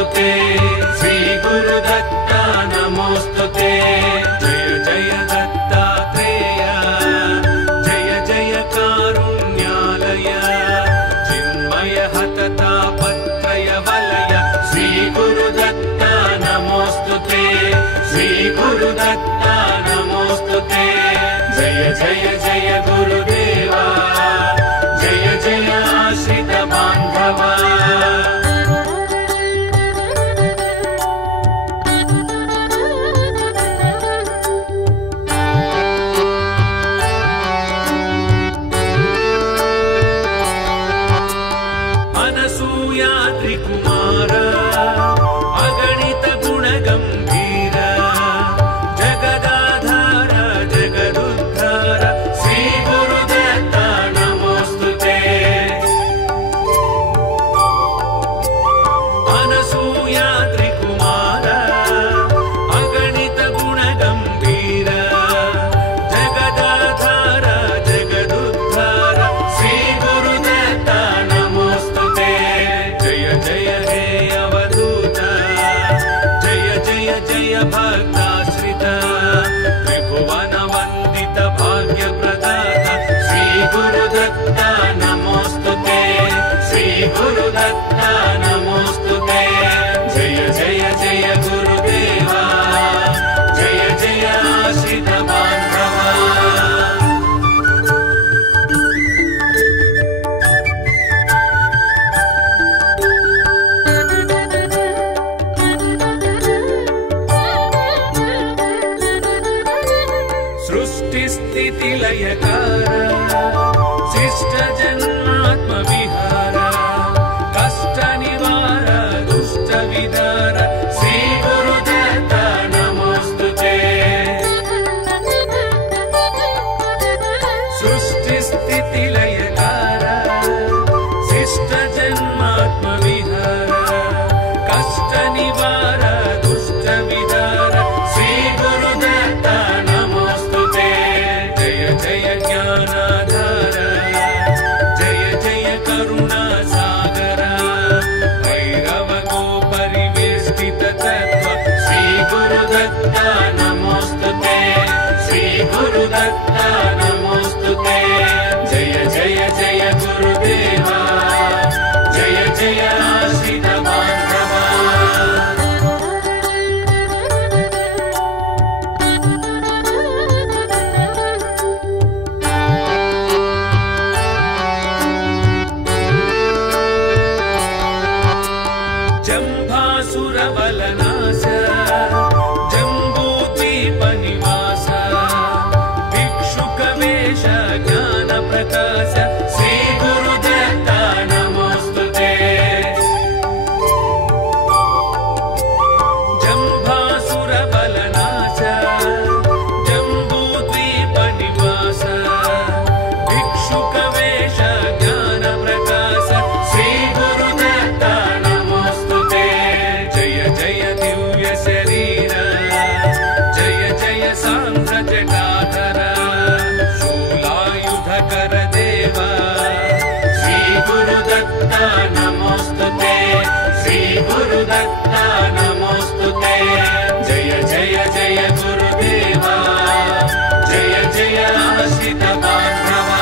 नमोस्तुते श्री गुरुदत्ता नमोस्तुते जय जय दत्तात्रेय जय जय कारुण्यालय चिन्मय हततापत्रय वलय श्री गुरुदत्ता नमोस्तुते श्री गुरुदत्ता नमोस्तुते जय जय जय गुरुदेवा जय जय आश्रित बान्धवा गुरुदत्ता नमोस्तुते जय जय जय गुरुदेवा जय जय आश्रित बान्धवा सृष्टि स्थिति लयकार शिष्ट जन्मात्म विहार कष्ट निवार दुष्ट विदार श्री गुरुदत्ता नमोस्तुते सृष्टि स्थिति लयकार शिष्ट जन्मात्म विहार कष्ट निवार दुष्ट विदार श्री गुरुदत्ता नमोस्तुते जय जय ज्ञानाधार जय जय करुणा सागर भैरव गो परिवेष्टित तत्व श्री गुरुदत्ता नमोस्तुते श्री गुरुदत्ता नमोस्तुते जय जय जय गुरुदेवा जय जय आश्रित बान्धवा जम्भासुरबलनाश जम्बूद्वीप निवास भिक्षुकवेश ज्ञान प्रकाश श्री गुरुदत्ता नमोस्तुते जम्भासुरबलनाश जम्बूद्वीप निवास भिक्षुकवेश ज्ञान प्रकाश श्री गुरुदत्ता नमोस्तुते जय जय दिव्य शरीर जय जय सांध्र जटाधर शूलायुधकर देव श्री गुरुदत्ता नमोस्तुते श्री गुरुदत्ता नमोस्तुते जय जय जय गुरुदेवा जय जय आश्रित बान्धवा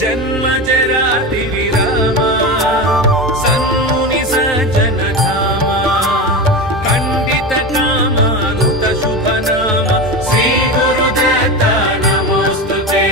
जन्म जराति विराम सन्मुनि सज्जन धाम खण्डित कामानुत शुभ नाम श्री गुरुदत्ता नमोस्तुते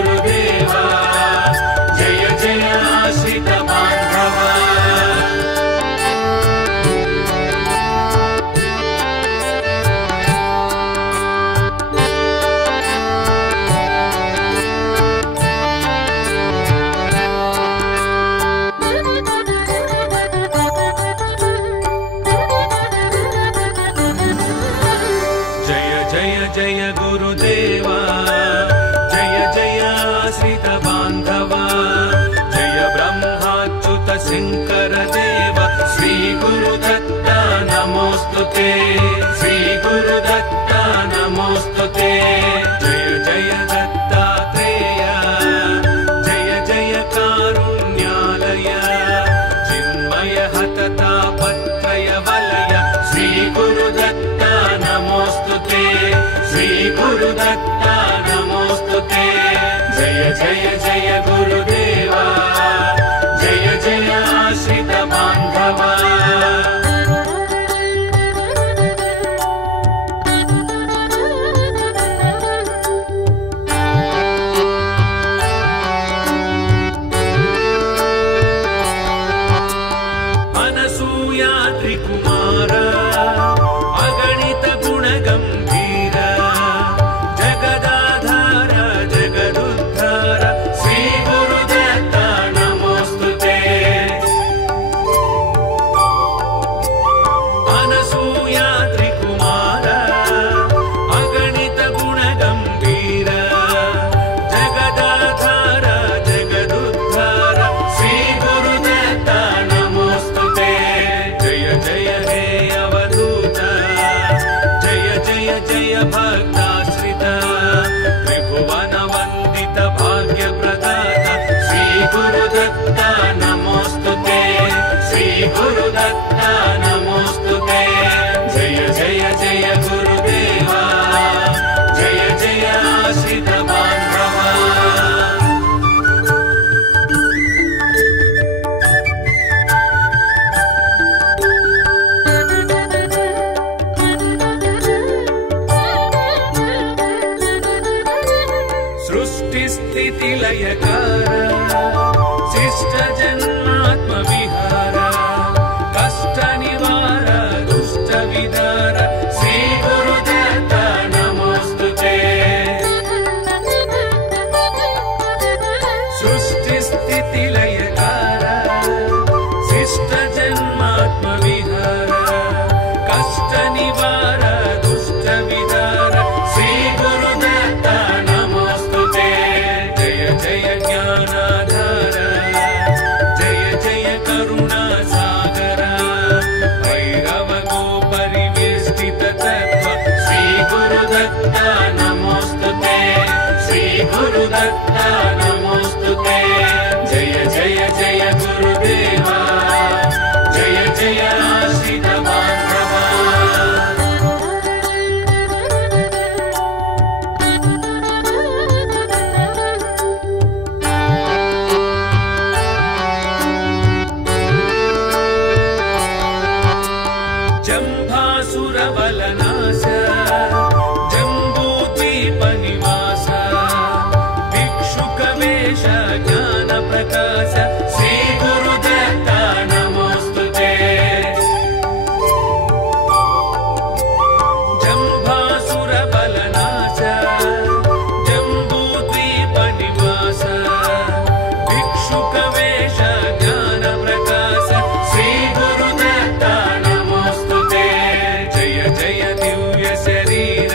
गुरुदेव जय जय आश्रित बान्धव जय गुरुदेव जय जय आश्रित बान्धव जय ब्रह्माच्युत शंकर देव श्री गुरुदत्त नमोस्तुते श्री गुरुदत्त नमोस्तुते जय जय दत्तात्रेय जय जय कारुण्यालय चिन्मय हततापत्रय वलय श्री गुरुदत्त नमोस्तुते श्री गुरुदत्त नमोस्तुते जय जय जय गुरुदेव जय जय आश्रित बान्धव अनसूया त्रिकुमार अगणित गुणगम्भीर जगदाधार जगदुद्धार श्री गुरुदत्त नमोस्तुते अनसूया त्रिकुमार अगणित गुणगम्भीर जगदाधार जगदुद्धार श्री गुरुदत्त नमोस्तुते जय जय हे अवधूत जय जय जय भक्ताश्रित त्रिभुवन वन्दित भाग्य प्रदाता श्री गुरुदत्त नमोस्तुते श्री गुरुदत्त नमोस्तुते जय जय जय गुरुदेव जय जय आश्रित बान्धव सृष्टि स्थिति लयकार शिष्ट जन्मात्म विहार कष्ट निवार दुष्ट विदार श्री गुरुदत्त नमोस्तुते सृष्टि स्थिति लयकार शिष्ट जन्मात्म विहार कष्ट निवार दुष्ट विदार श्री गुरुदत्त नमोस्तुते जय जय ज्ञानाधार जय जय करुणा सागर भैरव गोपरिवेष्टित तत्व श्री गुरुदत्त नमोस्तुते श्री गुरुदत्त नमोस्तुते जय जय जय गुरुदेव जय जय आश्रित बान्धव जम्भासुरबलनाश जम्बूद्वीपनिवास भिक्षुकवेश ज्ञानप्रकाश श्री गुरुदत्त नमोस्तुते जम्भासुरबलनाश जम्बूद्वीपनिवास भिक्षुकवेश ज्ञानप्रकाश श्री गुरुदत्त नमोस्तुते जय जय दिव्य शरीर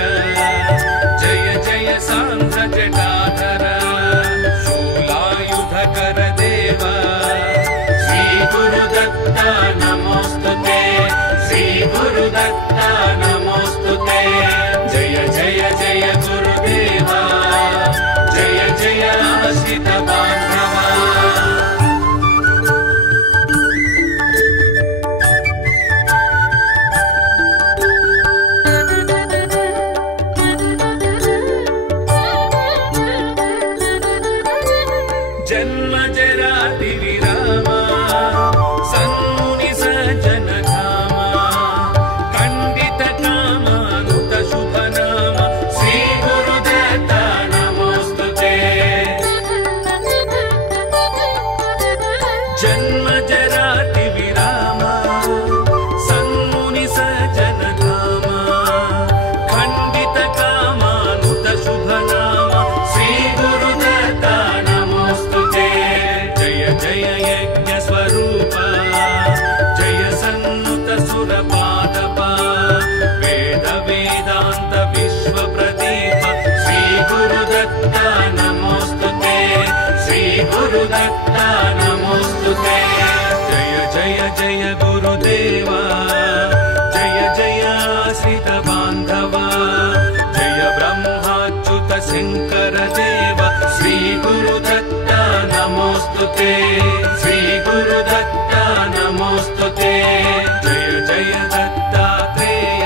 जय जय सांध्र जटाधर शूलायुधकर देव श्री गुरुदत्त नमोस्तुते श्री गुरुदत्त नमोस्तुते जय जय जय गुरुदेव जय जय आश्रित बान्धव गुरुदत्ता नमोस्तुते श्री गुरुदत्ता नमोस्तुते जय जय जय गुरुदेवा जय जय आश्रित बांधवा जय ब्रह्माच्युत शंकर देव श्री गुरुदत्ता नमोस्तुते श्री गुरुदत्ता नमोस्तुते जय जय दत्तात्रेय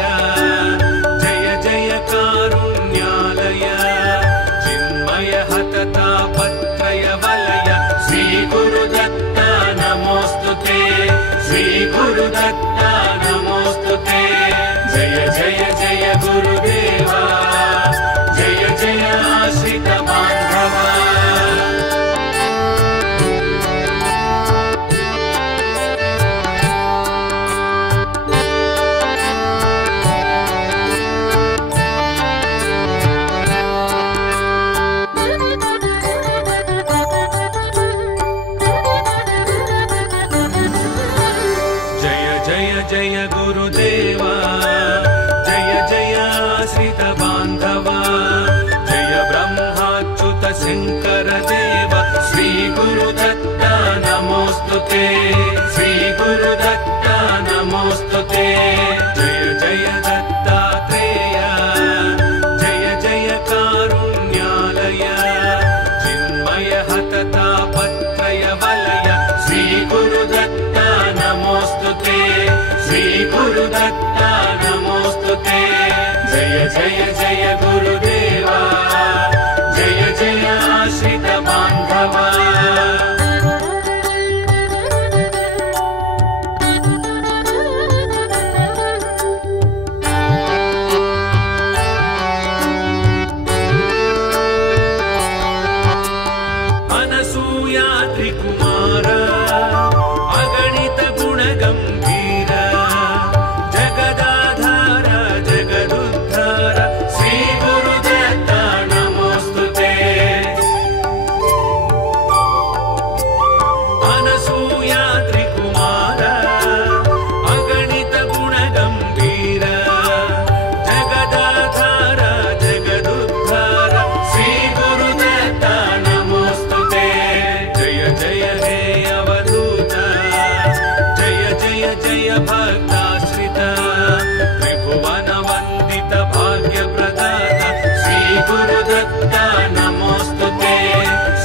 जय जय कारुण्यालय चिन्मय हततापत्रय वलय श्री गुरुदत्ता नमोस्तुते श्री गुरुदत्ता नमोस्तुते जय जय जय गुरुदेवा जय जय आश्रित बांधवा जय गुरुदेवा जय जय आश्रित बांधवा जय ब्रह्माच्युत शंकर देव श्री गुरुदत्ता नमोस्तुते श्री गुरुदत्ता नमोस्तुते जय जय दत्तात्रेय जय जय कारुण्यालय चिन्मय हततापत्रय वलय श्री गुरुदत्ता नमोस्तुते श्री गुरुदत्ता नमोस्तुते जय जय जय गुरुदेवा जय जय आश्रित बांधवा अनसूयाद्रि कुमार अगणित गुण गंभीर जगदाधार जगदुद्धार श्री गुरुदत्ता नमोस्तुते अनसूयाद्रि कुमार अगणित गुण गंभीर जगदाधार जगदुद्धार श्री गुरुदत्ता नमोस्तुते जय जय हे अवधूत जय जय जय भक्ताश्रित त्रिभुवन वंदित भाग्य प्रदाता श्री गुरुदत्ता नमोस्तुते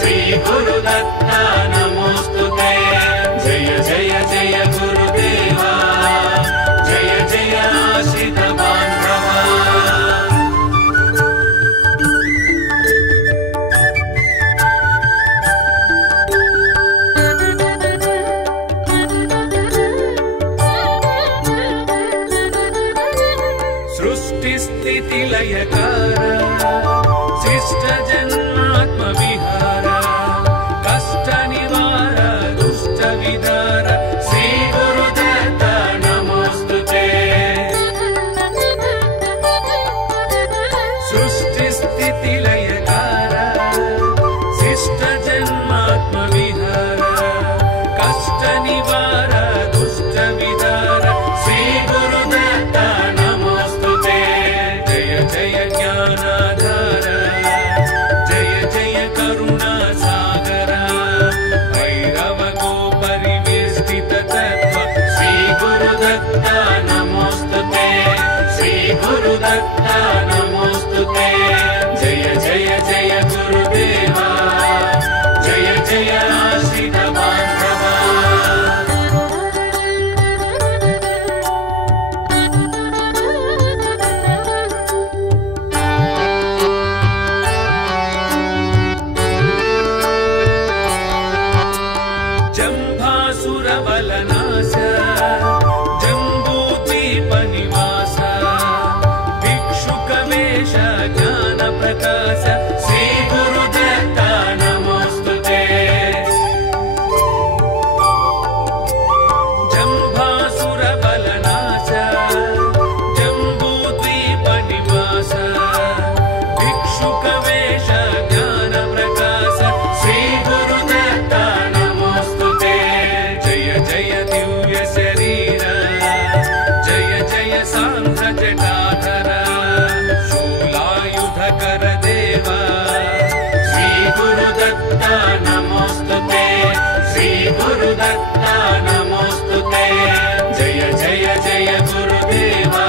श्री गुरुदत्ता नमोस्तुते जय जय जय गुरुदेवा जय जय आश्रित बांधवा सृष्टि स्थिति लयकार शिष्ट जन्मात्म विहार कष्ट निवार दुष्ट विदार श्री गुरुदत्ता नमोस्तुते सृष्टि स्थिति लयकार शिष्ट जन्मात्म विहार कष्ट निवार दुष्ट विदार श्री गुरुदत्ता नमोस्तुते जय जय ज्ञानाधार जय जय करुणा सागर भैरव को परिवेष्टित तत्व श्री गुरुदत्ता नमोस्तुते श्री गुरुदत्ता नमोस्तुते जय जय जय गुरुदेवा जय जय आश्रित बांधवा जम्भासुरबलनाश जम्बूद्वीपनिवास भिक्षुकवेश ज्ञानप्रकाश श्री गुरुदत्ता नमोस्तुते जम्भासुरबलनाश जम्बूद्वीपनिवास भिक्षुकवेश ज्ञानप्रकाश श्री गुरुदत्ता नमोस्तुते जय जय दिव्य शरीर जय जय सांध्र जटाधर शूलायुधकर देवा नमोस्तुते श्री गुरुदत्ता नमोस्तुते जय जय जय गुरुदेवा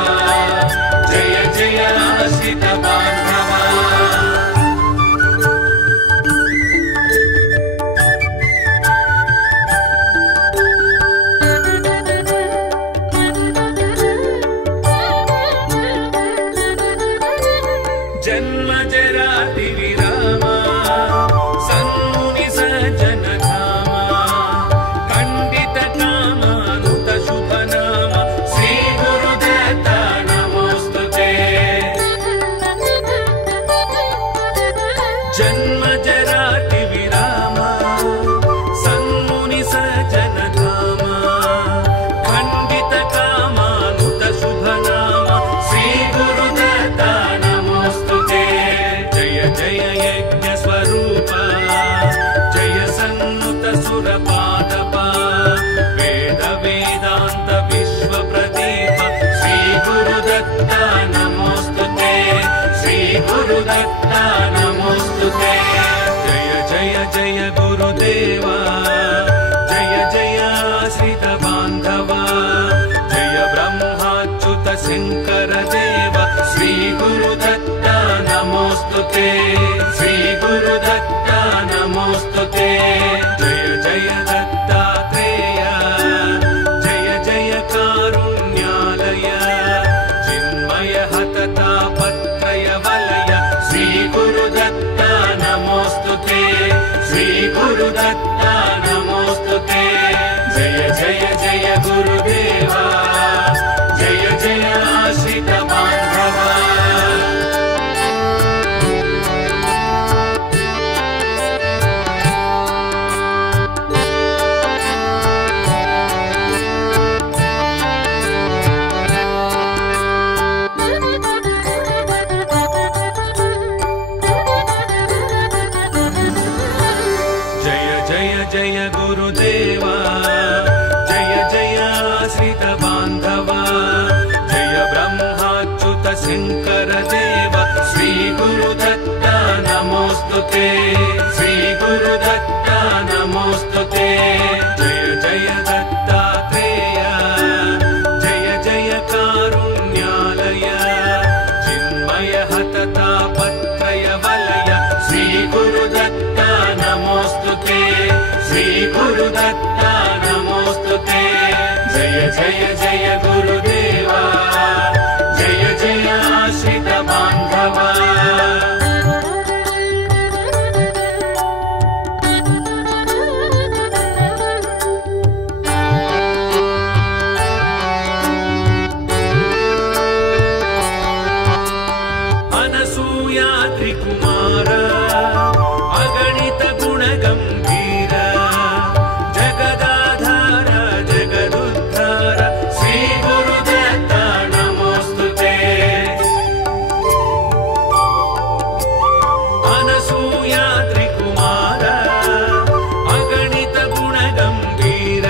जय जय आश्रित बांधवा जन्म जराति विरामा सन्मुनि सज्जन धामा खंडित कामानुत शुभ नाम श्री गुरुदत्ता नमोस्तुते जन्म जराति विरामा सन्मुनि सज्जन धामा खंडित कामानुत शुभ नाम श्री गुरुदत्ता जय यज्ञ स्वरूप जय सन्नुत सुरपादप वेद वेदांत विश्व प्रदीप श्री गुरुदत्ता नमोस्तुते श्री गुरुदत्ता नमोस्तुते जय जय जय गुरुदेवा जय जय आश्रित बांधवा जय ब्रह्माच्युत शंकर देव श्री गुरुदत्ता नमोस्तुते श्री गुरुदत्ता नमोस्तुते जय जय दत्तात्रेय जय जय कारुण्यालय चिन्मय हततापत्रय वलय श्री गुरुदत्ता नमोस्तुते श्री गुरुदत्ता नमोस्तुते जय जय जय गुरुदेवा जय जय आश्रित बांधवा जय गुरुदेवा जय जय आश्रित बांधवा जय ब्रह्माच्युत शंकर देव श्री गुरुदत्ता नमोस्तुते श्री गुरुदत्ता नमोस्तुते जय जय दत्तात्रेय जय जय कारुण्यालय चिन्मय हततापत्रय वलय श्री गुरुदत्ता नमोस्तुते श्री गुरुदत्ता नमोस्तुते जय जय जय गुरुदेवा जय जय आश्रित बांधवा अनसूया त्रिकुमार अगणित गुणगंभीर जगदाधार जगदुद्धार श्री गुरुदत्ता नमोस्तुते अनसूया त्रिकुमार अगणित गुणगंभीर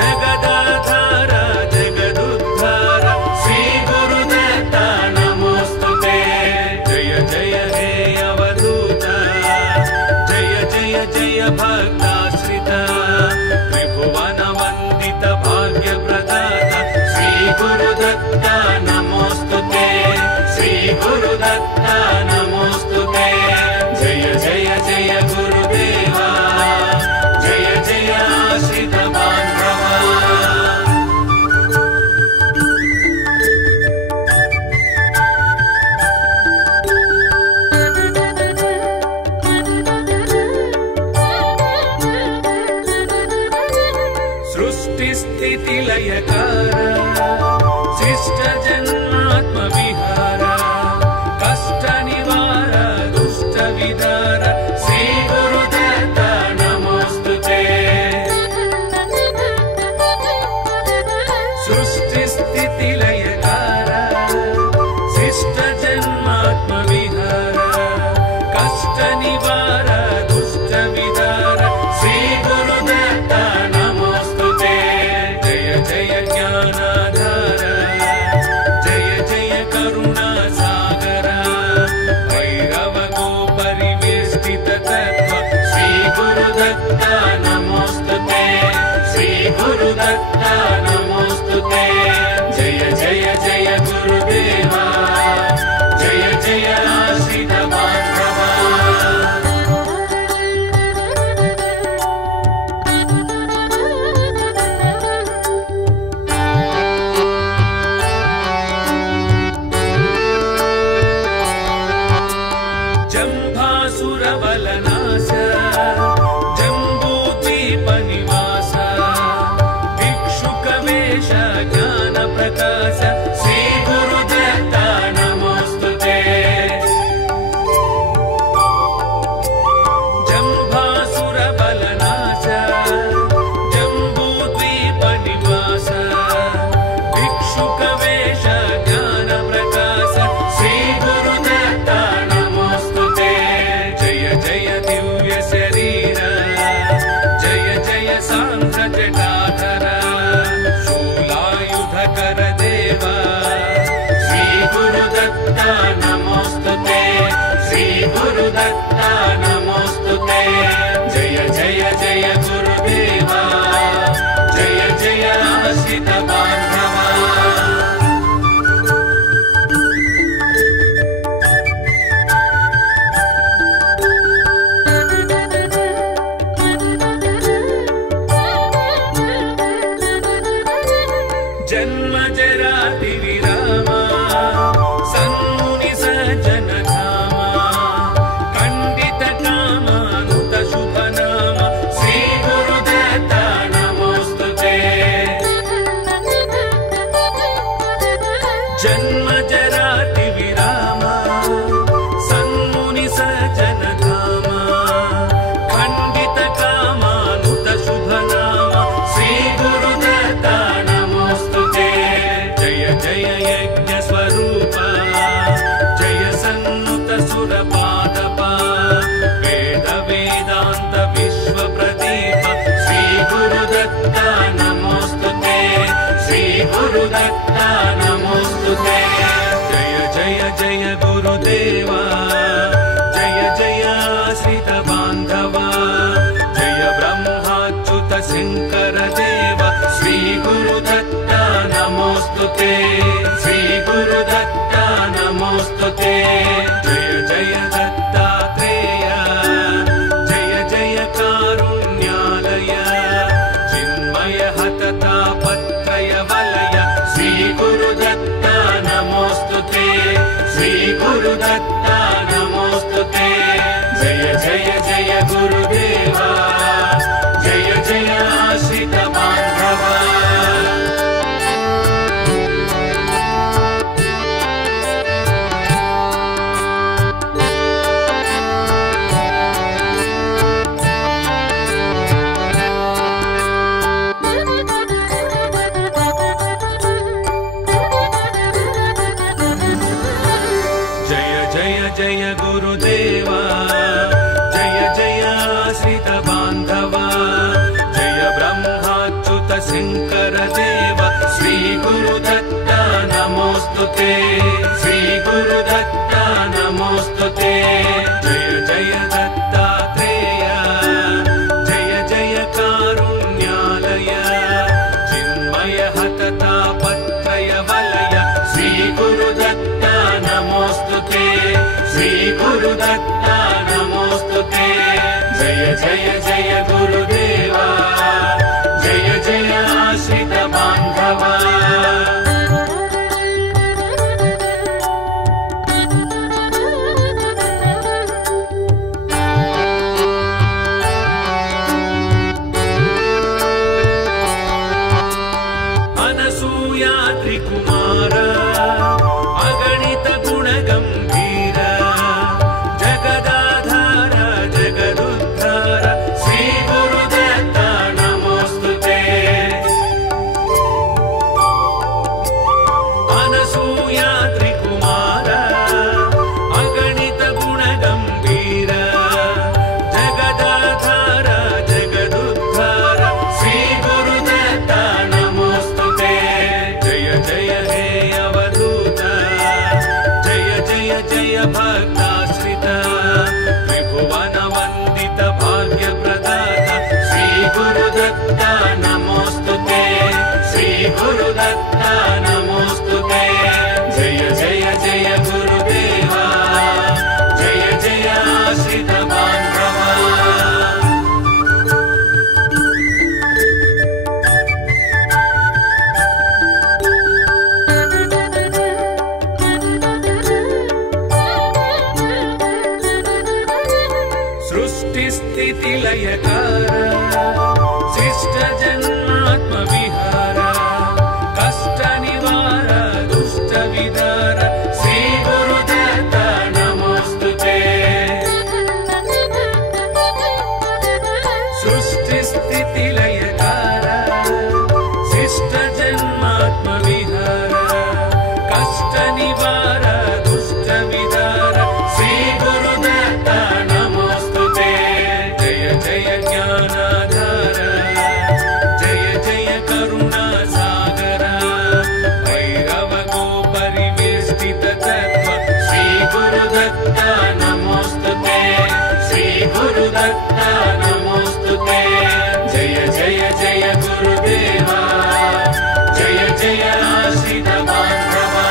जगदाधार जगदुद्धार श्री गुरुदत्ता नमोस्तुते जय जय हे अवधूत जय जय जय भक्ताश्रित त्रिभुवन वंदित भाग्य प्रदाता श्री गुरुदत्ता नमोस्तुते श्री गुरुदत्ता नमोस्तुते जय जय जय गुरुदेवा जय जय आश्रित बांधवा जम्भासुरबलनाश जम्बूद्वीपनिवास भिक्षुकवेश ज्ञानप्रकाश श्रीगुरुदत्त नमोऽस्तुते जम्भासुरबलनाश जम्बूद्वीपनिवास भिक्षुकवेश ज्ञानप्रकाश श्रीगुरुदत्त नमोऽस्तुते जय जय दिव्य शरीर जय जय सांध्र जटाधर शूलायुधकर देव श्रीगुरुदत्त नमोऽस्तुते श्रीगुरुदत्त नमोऽस्तुते जय जय जय गुरुदेव जय जय आश्रित बान्धव जन्म जराति विराम सन्मुनि सज्जन धाम खण्डित कामानुत शुभ नाम श्री गुरुदत्त नमोऽस्तुते जन्म जराति विराम सन्मुनि सज्जन धाम खण्डित कामानुत शुभ नाम श्री गुरुदत्त नमोऽस्तुते जय जय यज्ञ स्वरूप जय सन्नुत सुरपादप वेद वेदान्त विश्व प्रदीप श्री गुरुदत्त नमोऽस्तुते श्री गुरुदत्त नमोऽस्तुते जय जय जय गुरुदेव जय जय आश्रित बान्धव जय ब्रह्माच्युत शङ्कर देव श्री गुरुदत्त नमोऽस्तुते श्री गुरुदत्त नमोऽस्तुते जय जय दत्तात्रेय जय जय कारुण्यालय चिन्मय हततापत्रय वलय श्री गुरुदत्त नमोऽस्तुते श्री गुरुदत्त नमोऽस्तुते जय जय जय गुरुदेव जय जय आश्रित बान्धव जय जय जय गुरुदेव जय जय आश्रित बान्धव जय ब्रह्माच्युत शङ्कर देव श्री गुरुदत्त नमोऽस्तुते श्री गुरुदत्त नमोऽस्तुते जय जय दत्तात्रेय जय जय कारुण्यालय चिन्मय हततापत्रय वलय श्री गुरुदत्त नमोऽस्तुते श्री गुरुदत्त नमोऽस्तुते जय जय जय गुरुदेव जय जय आश्रित बान्धव अनसूयाद्रि कुमार अगणित गुणगम्भीर जगदाधार जगदुद्धार श्री गुरुदत्त नमोऽस्तुते अनसूयाद्रि कुमार अगणित गुणगम्भीर जगदाधार जगदुद्धार श्री गुरुदत्त नमोऽस्तुते जय जय हे अवधूत जय जय जय भक्ताश्रित त्रिभुवन वन्दित भाग्यप्रदाता श्री गुरुदत्त नमोऽस्तुते श्री गुरुदत्त नमोऽस्तुते जय जय जय गुरुदेव जय जय आश्रित बान्धव सृष्टिस्थितिलयकार शिष्टजन्मात्मविहार कष्टनिवार दुष्टविदार श्रीगुरुदत्त नमोस्तुते सृष्टिस्थितिलयकार शिष्टजन्मात्मविहार कष्टनिवार दुष्टविदार श्रीगुरुदत्त नमोस्तुते जय जय ज्ञानाधार जय जय करुणासागर भैरव गोपरिवेष्टित तत्त्व श्रीगुरुदत्त नमोस्तुते श्रीगुरुदत्त नमोस्तुते जय जय जय गुरुदेवा जय जय आश्रित बान्धवा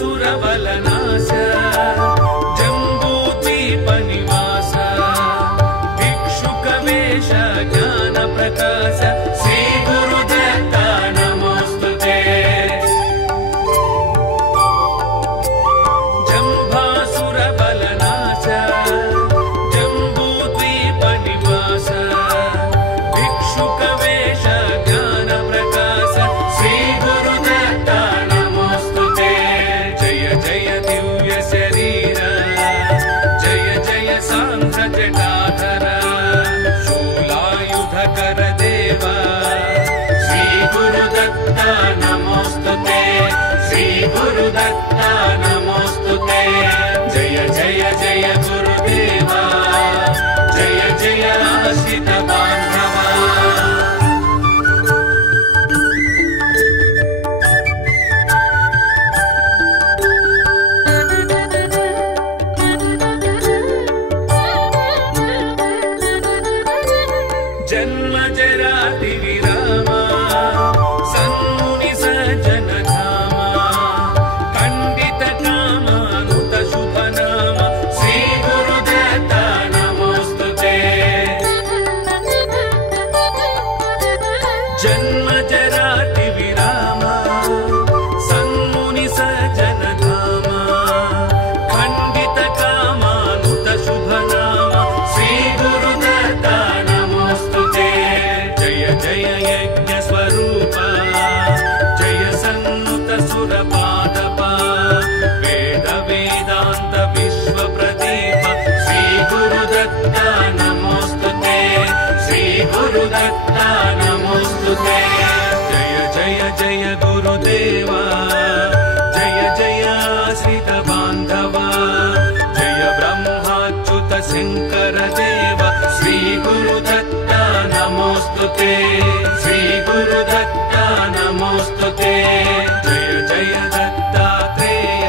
जम्भासुरबलनाश जम्बूद्वीपनिवास भिक्षुकवेश ज्ञानप्रकाश श्रीगुरुदत्त नमोस्तुते जम्भासुरबलनाश जम्बूद्वीपनिवास भिक्षुकवेश ज्ञानप्रकाश श्रीगुरुदत्त नमोस्तुते जय जय दिव्य शरीर जय जय सांख्य जटाधर शूलायुधकर देव श्रीगुरुदत्त नमोस्तुते श्रीगुरुदत्त नमोस्तुते जय जय जय गुरुदेवा जय जय आश्रित बान्धवा जन्म जराति विरामा सन्मुनि सज्जन धामा खण्डित कामानुत शुभ नाम श्रीगुरुदत्त नमोस्तुते जन्म जराति विरामा सन्मुनि सज्जन धामा खण्डित कामानुत शुभ नाम श्रीगुरुदत्त नमोस्तुते जय जय यज्ञ स्वरूप जय सन्नुत सुरपादप वेद वेदांत विश्व प्रदीप श्रीगुरुदत्त नमोस्तुते श्रीगुरुदत्त नमोस्तुते जय जय जय गुरुदेवा जय जय आश्रित बान्धवा जय ब्रह्माच्युत शङ्कर देव श्रीगुरुदत्त नमोस्तुते श्रीगुरुदत्त नमोस्तुते जय जय दत्तात्रेय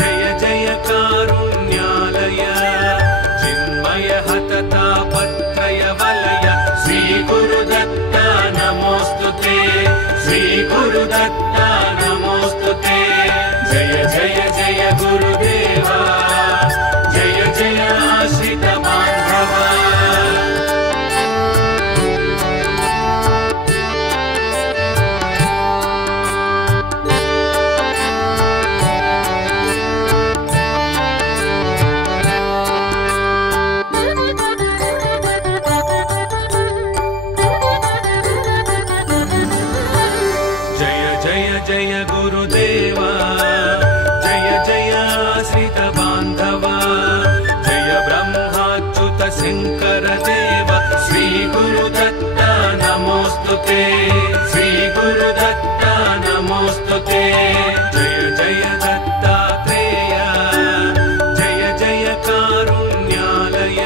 जय जय कारुण्यालय चिन्मय हततापत्रय वलय श्रीगुरुदत्त नमोस्तुते श्रीगुरुदत्त नमोस्तुते जय जय जय गुरुदेवा जय जय आश्रित बान्धवा जय जय जय गुरुदेवा जय जय आश्रित बान्धवा जय ब्रह्माच्युत शङ्कर देव श्रीगुरुदत्त नमोस्तुते श्रीगुरुदत्त नमोस्तुते जय जय दत्तात्रेय जय जय कारुण्यालय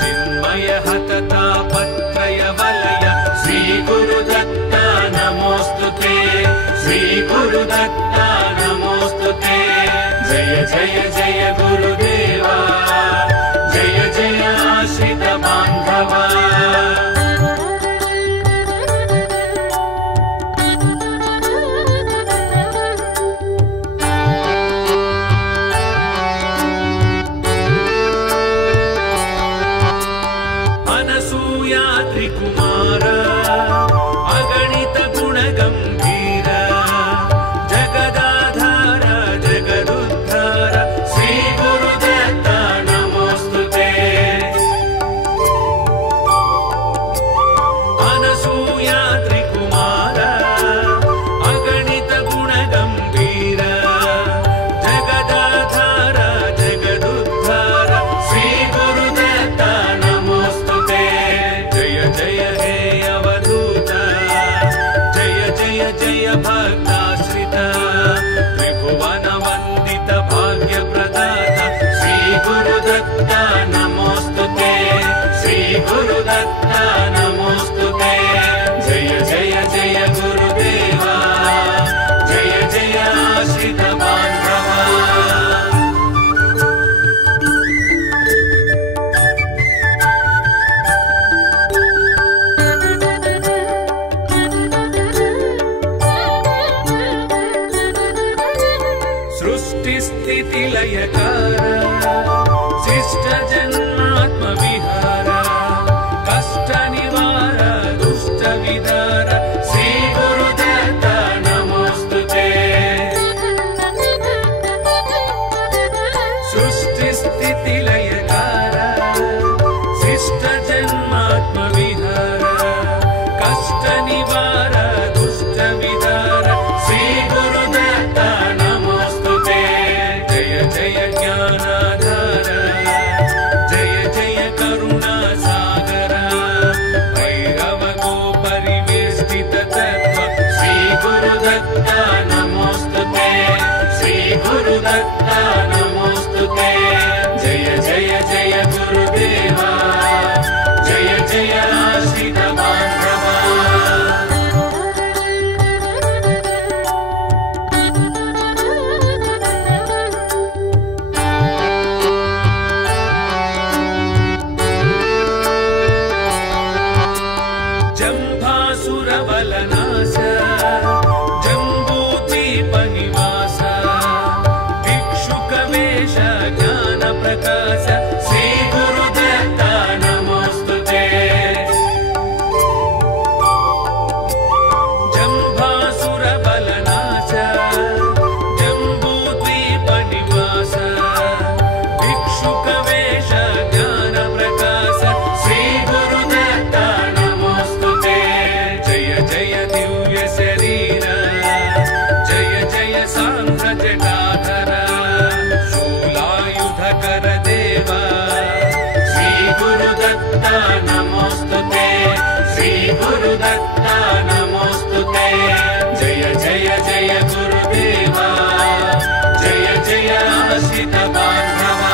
चिन्मय हततापत्रय वलय श्रीगुरुदत्त नमोस्तुते श्रीगुरुदत्त नमोस्तुते जय जय जय गुरुदेवा जय जय आश्रित बान्धवा गुरुदत्ता नमोस्तुते श्री गुरुदत्ता नमोस्तुते जय जय जय गुरुदेवा जय जय आश्रित बान्धवा सृष्टि स्थिति लयकार शिष्ट जन्मात्म विहार कष्ट निवार दुष्ट विदार श्री गुरुदत्ता नमोस्तुते सृष्टि स्थिति लयकार शिष्ट जन्मात्म विहार कष्ट निवार दुष्ट विदार श्री गुरुदत्ता नमोस्तुते जय जय ज्ञानाधार जय जय करुणा सागर भैरव को परिवेष्टित तत्व श्री गुरुदत्ता नमोस्तुते श्री गुरुदत्ता नमोस्तुते जय जय जय गुरुदेवा जय जय आश्रित बान्धवा जम्भासुरबलनाश जम्बूद्वीपनिवास भिक्षुकवेश ज्ञानप्रकाश श्री गुरुदत्ता नमोस्तुते जम्भासुरबलनाश जम्बूद्वीपनिवास भिक्षुकवेश ज्ञानप्रकाश श्री गुरुदत्ता नमोस्तुते जय जय दिव्य शरीर जय जय सांध्र जटाधर शूलायुधकर देव श्री गुरुदत्ता नमोस्तुते श्री गुरुदत्ता नमोस्तुते जय जय जय गुरुदेवा जय जय आश्रित बान्धवा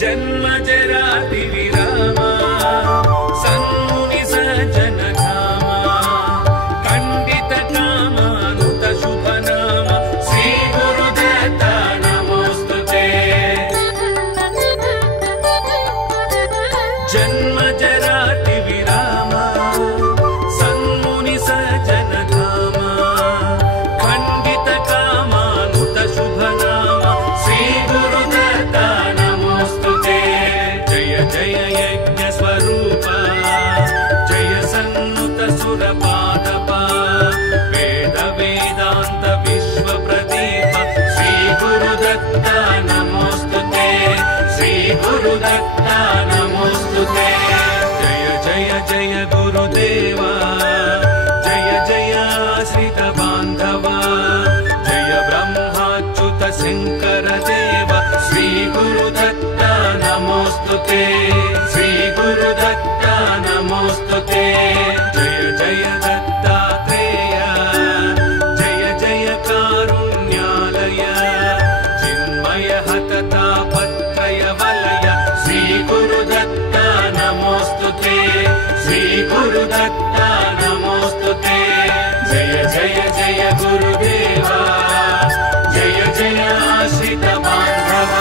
जन्म जराति विरामा सन्मुनि सज्जन धामा खण्डित कामानुत शुभ नाम श्री गुरुदत्ता नमोस्तुते जन्म जराति विरामा सन्मुनि सज्जन धामा खण्डित कामानुत शुभ नाम श्री गुरुदत्ता नमोस्तुते जय जय यज्ञ स्वरूप जय सन्नुत सुरपादप वेद वेदांत विश्व प्रदीप श्री गुरुदत्ता नमोस्तुते श्री गुरुदत्ता नमोस्तुते जय जय जय गुरुदेवा जय जय आश्रित बान्धवा जय ब्रह्माच्युत शंकर देव श्री गुरुदत्ता नमोस्तुते श्री गुरुदत्ता नमोस्तुते जय जय दत्तात्रेय जय जय कारुण्यालय चिन्मय हततापत्रय वलय श्री गुरुदत्ता नमोस्तुते श्री गुरुदत्ता नमोस्तुते जय जय जय गुरुदेवा जय जय आश्रित बान्धवा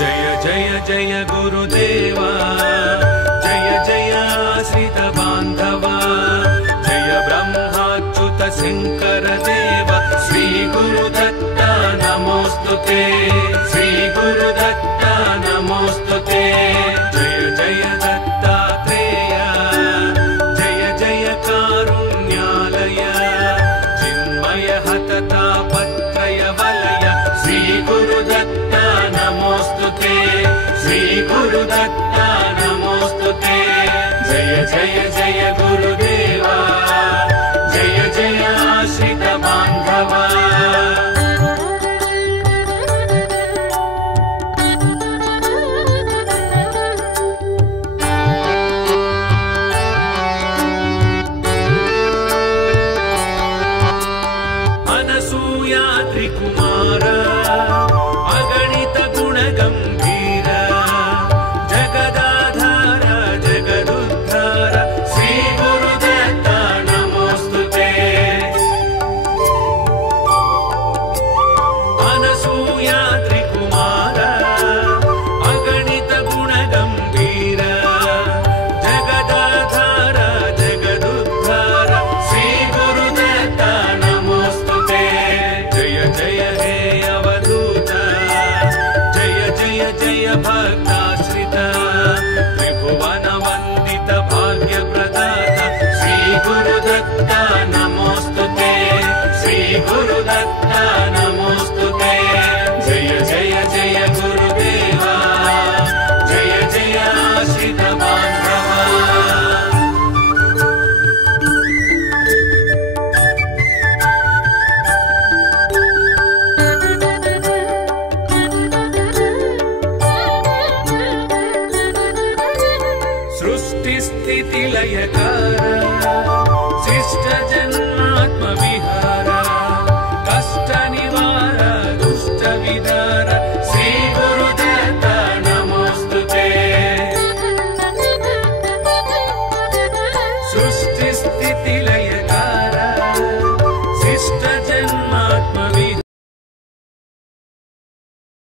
जय जय जय गुरुदेवा जय जय आश्रित बान्धवा जय ब्रह्माच्युत शंकर देव श्री गुरुदत्ता नमोस्तुते श्री गुरुदत्ता नमोस्तुते जय जय दत्तात्रेय जय जय कारुण्यालय चिन्मय हततापत्रय वलय श्रीगुरुदत्ता नमोऽस्तुते। जय जय जय गुरुदेवा, जय जय आश्रित बान्धवा। अनसूया त्रिकुमार अगणित गुणगम्भीर, जगदाधार जगदुद्धार, श्रीगुरुदत्ता नमोऽस्तुते। अनसूया त्रिकुमार अगणित गुणगम्भीर, जगदाधार जगदुद्धार, श्रीगुरुदत्ता नमोऽस्तुते। जय जय हे अवधूत, जय जय जय भक्ताश्रित, त्रिभुवन वन्दित भाग्यप्रदाता, श्रीगुरुदत्ता नमोऽस्तुते। श्रीगुरुदत्ता नमोऽस्तुते। जय जय जय गुरुदेवा, जय जय आश्रित बान्धवा। सृष्टिस्थितिलयकार, शिष्ट जन्म